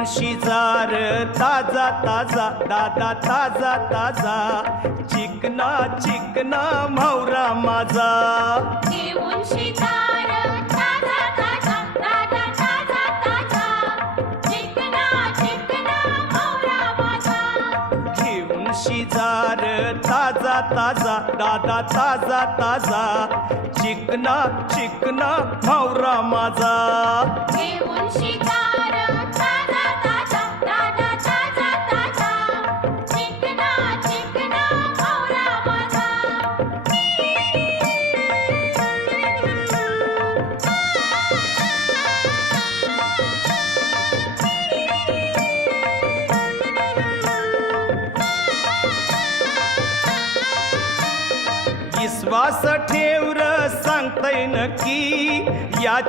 घेऊन शिजार ताजा ताजा दादा ताजा ताजा चिकना चिकना म्हावरा माझा घेऊन शिजार ताजा ताजा दादा ताजा ताजा चिकना चिकना म्हावरा माझा घेऊन शिजार ताजा ताजा दादा ताजा ताजा चिकना चिकना म्हावरा माझा घेऊन शिकार ताजा ताजा दादा ताजा ताजा चिकना चिकना म्हावरा माझा विश्वास ठेवर सांगतय नक्की या